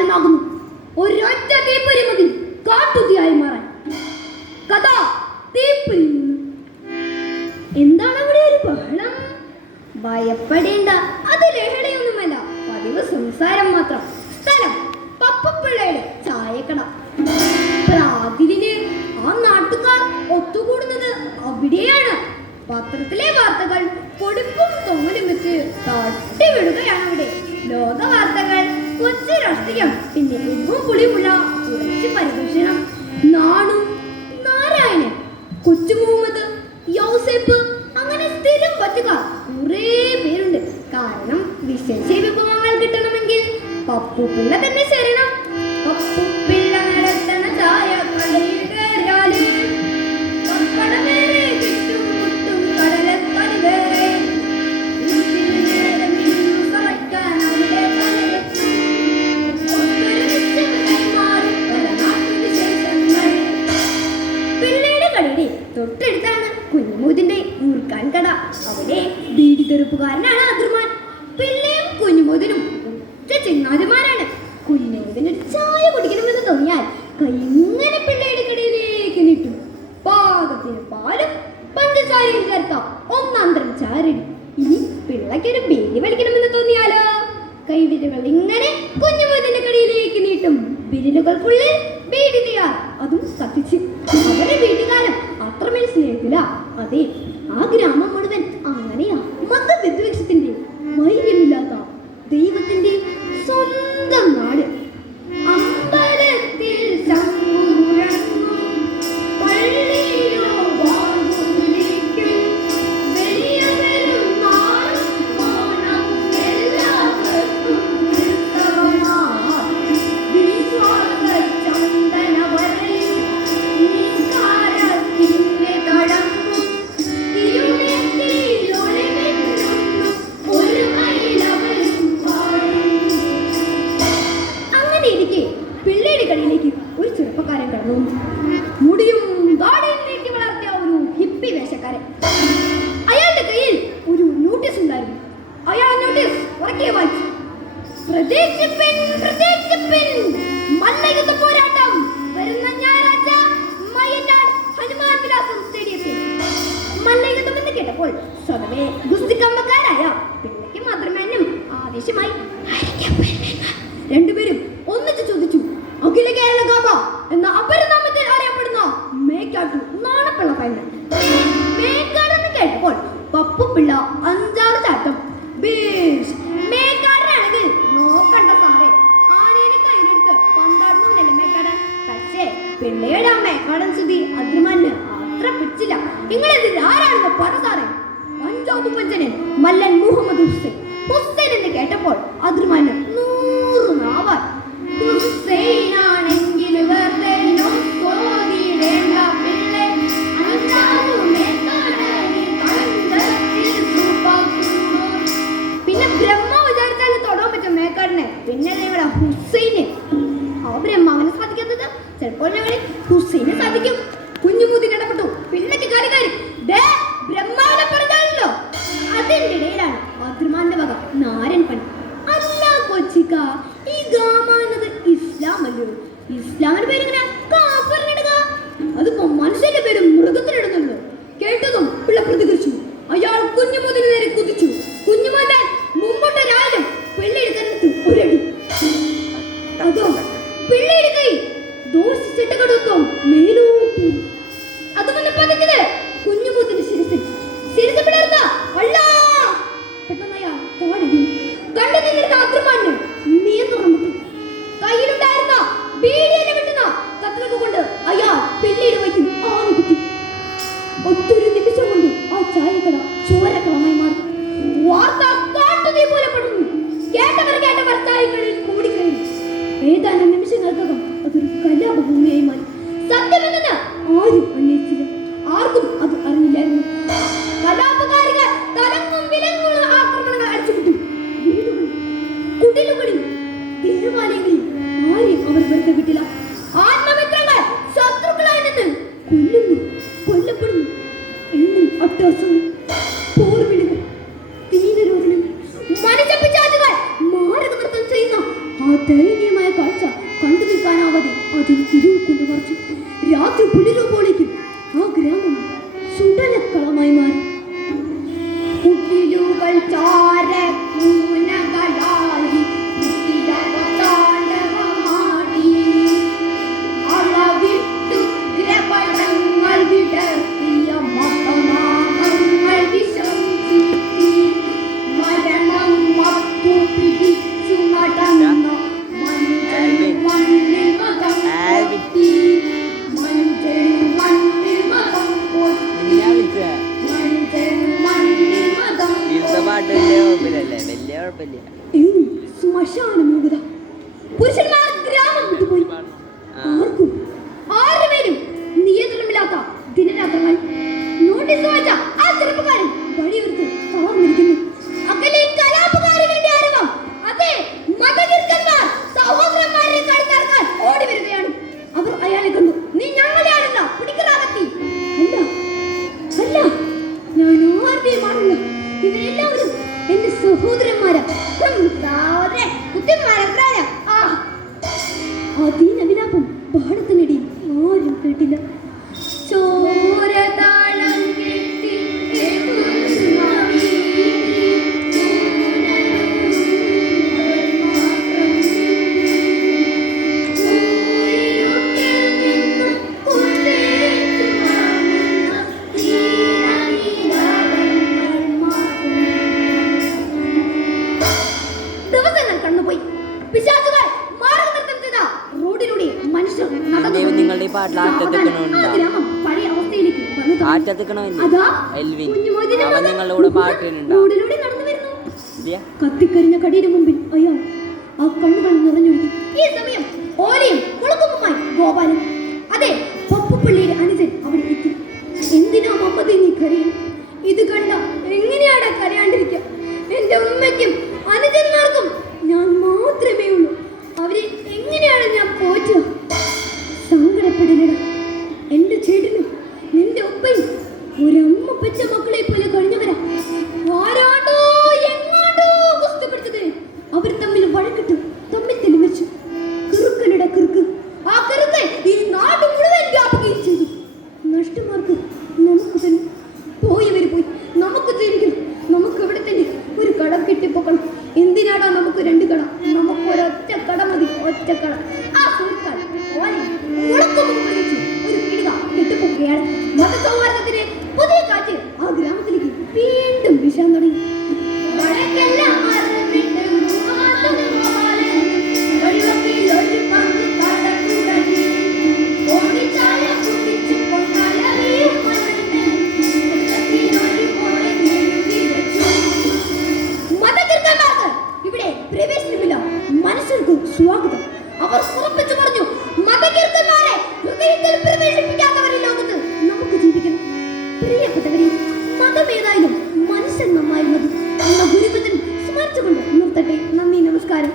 കാരണമാകുന്നു. ഒരൊറ്റ തീപ്പൊരി മതി കാട്ടുതീയായി മാറാൻ. കഥ തീപ്പൊരി. എന്താണ് അവിടെ ഒരു ബഹളം? ഭയപ്പെടേണ്ട, അത് ലഹളയൊന്നുമല്ല, പതിവ് സംസാരം മാത്രം. സ്ഥലം പപ്പപ്പിള്ളയുടെ ചായക്കട. പ്രാതിരിന് ആ നാട്ടുകാർ ഒത്തുകൂടുന്നത് അവിടെയാണ്. പത്രത്തിലെ വാർത്തകൾ പൊടിപ്പും തൊങ്ങലും വെച്ച് തട്ടിവിടുകയാണ് അവിടെ. ലോക വാർത്തകൾ, കൊച്ചു രാഷ്ട്രീയം, പിന്നെ എരിവും പുളിയുമുള്ള കുറച്ച് പരിപോഷണം. നാണു, നാരായണൻ, കൊച്ചു മുഹമ്മദ്, യൗസേപ്പ്, അങ്ങനെ സ്ഥിരം പറ്റുകാർ കുറേ പേരുണ്ട്. കാരണം വിശേഷ വിഭവങ്ങൾ കിട്ടണമെങ്കിൽ പപ്പുപിള്ള തന്നെ ശരണം. പപ്പുപിള്ള നടത്തണ ചായ കടയിൽ കയറിയാല് തൊട്ടടുത്താണ് കുഞ്ഞുമൂതിന്റെ മുറുക്കാൻ കട. അവിടെ ബീഡി തെറുപ്പുകാരനാണ് അദ്രുമാൻ. പിള്ളയും കുഞ്ഞുമൂതിനും ഒറ്റ ചെങ്ങാതിമാരാണ്. കുഞ്ഞുമൂതിന് ചായ കുടിക്കണമെന്ന് തോന്നിയാൽ കൈ ഇങ്ങനെ പിള്ളയുടെ കടയിലേക്ക് നീട്ടും. പാകത്തിന് പാലും പഞ്ചസാരയും ചേർക്കാം, ഒന്നാന്തരം ചാരടി. ഇനി പിള്ളയ്ക്കൊരു ബീഡി വലിക്കണമെന്ന് തോന്നിയാലോ കൈവിരലുകൾ ഇങ്ങനെ കുഞ്ഞുമൂതിന്റെ കടയിലേക്ക് നീട്ടും. വിരലുകൾക്കുള്ളിൽ ബീഡി തയ്യാർ, അതും കത്തിച്ച്. അവരെ വീട്ടുകാരൻ അത്രമേൽ സ്നേഹത്തില. അതെ, ആ ഗ്രാമം മുഴുവൻ അങ്ങനെയാ. മതവിദ്വേഷത്തിന്റെ വൈര്യമില്ലാത്ത ദൈവത്തിന്റെ സ്വന്തം നാട്. അമ്പലത്തിൽ മുടിയും ഗാർഡനിലേക്ക് വളർത്തിയ ഒരു ഹിപ്പി വേഷക്കാരൻ. അയാളുടെ കയ്യിൽ ഒരു നോട്ടീസ് ഉണ്ടായിരുന്നു. അയാൾ നോട്ടീസ് ഉറക്കെ വായിച്ചു. മല്ലയുദ്ധ പോരാട്ടം വരുന്ന ഞായറാഴ്ച മയ്യനാട് ഹനുമാൻ വിലാസം സ്റ്റേഡിയത്തിൽ. മല്ലയുദ്ധം എന്ന് കേട്ടപ്പോൾ സ്വതവേ ഗുസ്തിക്കമ്പക്കാരായ പിള്ളയ്ക്ക് മാത്രമേനും ആവേശമായി. രണ്ടുപേരും ഒന്നിച്ച് ചോദിച്ചു. അഖില കേരള ഗാഥ എന്ന അപരനാമത്തിൽ അറിയപ്പെടുന്ന മേക്കാട്ടു നാണപ്പിള്ള ഫൈനൽ. മേക്കാട് എന്ന് കേട്ടപ്പോൾ പപ്പുപിള്ള 5-6 ചാട്ടം. മേക്കാടനാണെങ്കിൽ നോക്കണ്ട സാറേ, ആനയുടെ കയ്യിലെടുത്ത് പന്താടുന്നുണ്ടല്ലേ മേക്കാടൻ. പക്ഷേ പിള്ളയുടെ ആ മേക്കാടൻ സ്തുതി അദ്രുമാന് അത്ര പിടിച്ചില്ല. നിങ്ങളിതിൽ ആരാണെന്ന് പറ സാറേ. പഞ്ചാബ് പഞ്ചനൻ മല്ലൻ മുഹമ്മദ് ഹുസൈൻ. ഹുസൈൻ എന്ന് കേട്ടപ്പോൾ അദ്രുമാന് 100 നാവാർ. ഹുസൈനാണെങ്കിൽ വെറുതെ നോക്കിയിടേണ്ട പിള്ളേ, പിന്നെ ബ്രഹ്മ വിചാരിച്ചാൽ തൊടാൻ പറ്റും മേക്കാടിനെ. പിന്നെ ഞങ്ങളുടെ ഹുസൈന്, ആ ബ്രഹ്മാവിനെ സാധിക്കാത്തത് ചിലപ്പോൾ ഞങ്ങൾ ഹുസൈനെ സാധിക്കും. കുഞ്ഞുമൂതിന് ഇടപെട്ടു. പിള്ളക്ക് കാര്യം ബ്രഹ്മാവിനെ പറഞ്ഞാലല്ലോ. അതിൻ്റെ ഇടയിലാണ് അദ്രുമാന്റെ വക നാരൻ പണി. അല്ല കൊച്ചിക്ക, ഈ ഗാമ എന്നത് ഇസ്ലാം അല്ലോ. ഇസ്ലാമിന്റെ പേരിങ്ങനെ കാപ്പറിനിടുക. അതിപ്പോ മനുഷ്യന്റെ പേര് മൃഗത്തിനിടുന്നല്ലോ. കേട്ടതും പിള്ള പ്രതികരിച്ചു. അയാൾ കുഞ്ഞുമൂതിന് നേരെ കുതിച്ചു. കുഞ്ഞുമൂതൻ മുമ്പോട്ടൊരാളും പിള്ളയെടുക്കാനെടുത്തു ഒരടി. അതോ പിള്ളയുടെ കൈ ദോഷിച്ചിട്ടകടൊക്കെ മേലോട്ടു. അതുകൊണ്ട് പതിച്ചത് കുഞ്ഞുമൂത്തിന്റെ ശിരസിൽ. ശിരസ് പിളർന്ന അല്ലാ. പെട്ടെന്ന് അയാൾ കാടിഞ്ഞു. കണ്ടു നിന്നിരുന്ന അദ്രുമാന് നിയന്ത്രണം വിട്ടു. കയ്യിലുണ്ടായിരുന്ന ബീഡിയെ വിട്ടുന്ന കത്രിക കൊണ്ട് അയാൾ പിള്ളയുടെ വയറ്റിൽ ആണി കുത്തി. ഒറ്റൊരു നിമിഷം കൊണ്ട് ആ ചായക്കട ചോരക്കളമായി മാറി. വാർത്ത കാട്ടുതീ പോലെ പടർന്നു. കേട്ടവർ ചായകളിൽ കൂടിക്കയറി. ഏതാനും നിമിഷങ്ങൾക്കകം അതൊരു കലാപഭൂമിയായി മാറി. സത്യമെന്ന് ആരും അന്വേഷിച്ചില്ല. ആർക്കും അത് അറിയില്ലായിരുന്നു. കലാപകാരികൾ തലങ്ങും വിലങ്ങുള്ള ആക്രമണങ്ങൾ അടിച്ചുവിട്ടു. വീടുകളിൽ, കുടിലുകളിൽ, തിരുവാലയങ്ങളിൽ ആരെയും അവർ വെറുതെ വിട്ടില്ല. ആത്മമിത്രങ്ങൾ ശത്രുക്കളായി നിന്ന് കൊല്ലുന്നു, കൊല്ലപ്പെടുന്നു. എന്നും അട്ടഹാസങ്ങൾ, പോർവിളികൾ, തീനരോധനങ്ങൾ, മനഃപ്പിച്ചാചുകൾ മാരക നൃത്തം ചെയ്യുന്ന ആ ദയനീയമായ കാഴ്ച താങ്ങാനാവാതെ അതിൽ ഇരുൾ കൊണ്ട് മറിച്ചു. രാത്രി പുലരുമ്പോഴേക്കും ആ ഗ്രാമം ചുടലക്കളമായി മാറി. കുട്ടിലുകൾ ചാരക്കൂനകളായി താണ്ഡവമാടി. അളവിട്ടുഗ്രപടങ്ങൾ വിടർത്തിയ മതനാഗങ്ങൾ വിഷം ചീറ്റി. മരണം മത്തു പിടിച്ചു നടന്ന മനുഷ്യൻ മണ്ണിൽ മതം പൊത്തി. മനുഷ്യൻ മണ്ണിൽ മതം പൊത്തി. ശ്മശാനമൂകത. പുരുഷന്മാർ ഗ്രാമം വിട്ടുപോയി. ആർക്കും ആരുമേലും നിയന്ത്രണമില്ലാത്ത ദിനരാത്രങ്ങൾ. നോട്ടീസ് വായിച്ച ആ ചെറുപ്പക്കാരൻ വഴിയൊരുത്ത് തളർന്നിരിക്കുന്നു. അകലെ കലാപകാരികളുടെ ആരവം. അതെ, മതകിർക്കന്മാർ സഹോദരന്മാരെ കളിക്കാർക്കാൻ ഓടി വരികയാണ്. അവർ അയാളെ കണ്ടു. നീ ഞങ്ങളെയാണെന്ന പിടിക്കറാകത്തി. അല്ല അല്ല, ഞാൻ ആരുടെയുമാണല്ല. ഇവരെല്ലാവരും എന്റെ സഹോദരന്മാരാ. അതിനവിലാപം പാടത്തിനിടയിൽ ആരും കേട്ടില്ല. ചോരതാളം കെട്ടി ദിവസങ്ങൾ കടന്നുപോയി. പിശാചുകൾ മാർഗനിർത്തം ചെയ്ത റോഡിലൂടെ മനുഷ്യർ നിങ്ങളുടെ ഈ പാട്ടിൽ ഗ്രാമം പഴയ അവസ്ഥയിലേക്ക് വന്നു. നിങ്ങളുടെ കൂടെ പാട്ടിനുണ്ടോ? റോഡിലൂടെ നടന്നു വരുന്നു. കത്തിക്കരിഞ്ഞ കടിയുടെ മുമ്പിൽ അയാൾ ആ കണ്ണുകൾ നിറഞ്ഞൊഴുകി. ഈ സമയം ഓലയും മുളകുമായി ഗോപാലൻ, അതെ പപ്പുപള്ളിയുടെ അനുജൻ അവിടെ എത്തി. എന്തിനാ മമ്മതി നീ കരയും? ഇത് കണ്ട എങ്ങനെയാണ് കരയാണ്ടിരിക്കുക? എന്റെ ഉമ്മയ്ക്കും അനുജന്മാർക്കും ഞാൻ മാത്രമേ ഉള്ളൂ. അവരെ എങ്ങനെയാണ് ഞാൻ പോറ്റുക? സങ്കടപ്പെടില്ല. എന്റെ ചേട്ടനും നിന്റെ ഉപ്പയും ഒരമ്മ പെറ്റ മക്കളെ പോലെ കഴിഞ്ഞവരാ. ആരാണ്ടോ എങ്ങാണ്ടോ കുസ്തിപ്പിടിച്ചത്. അവർ തമ്മിൽ വഴക്കിട്ടു, തമ്മിൽ തെളിമിച്ചു. കിറുക്കനുടെ കിറുക്ക്. ആ കിറുക്ക് ഈ നാട് മുഴുവൻ വ്യാപിക്കുകയും ചെയ്തു. നഷ്ടമാർക്ക് നമുക്ക് തന്നെ. പോയവര് പോയി, നമുക്ക് തിരിക്കണം. നമുക്ക് ഇവിടെ തന്നെ ഒരു കടം കെട്ടിപ്പോക്കണം. എന്തിനാടാ നമുക്ക് രണ്ട് കട? നമുക്ക് ഒരൊറ്റ കട മതി, ഒറ്റ കട. ആ സുഹൃത്തുക്കൾ ഒരു പിടിക കെട്ടിപ്പൊക്കുകയാണ്. മതസൗഹാർദ്ദത്തിന് പുതിയ കാറ്റ് ആ ഗ്രാമത്തിലേക്ക് വീണ്ടും വീശാൻ തുടങ്ങി. ഇവിടെ പ്രവേശനമില്ല. മനുഷ്യർക്ക് സ്വാഗതം. അവർ ഉറപ്പിച്ചു പറഞ്ഞു, മതകീർത്തന്മാരെ ഹൃദയത്തിൽ പ്രവേശിപ്പിക്കാത്തവരെ ലോകത്ത് നമുക്ക് ജീവിക്കണം. പ്രിയപ്പെട്ടവരെ, മതമേതായാലും മനുഷ്യൻ നന്നായി മതി എന്ന ഗുരുവചനം സ്മരിച്ചുകൊണ്ട് നിർത്തട്ടെ. നന്ദി, നമസ്കാരം.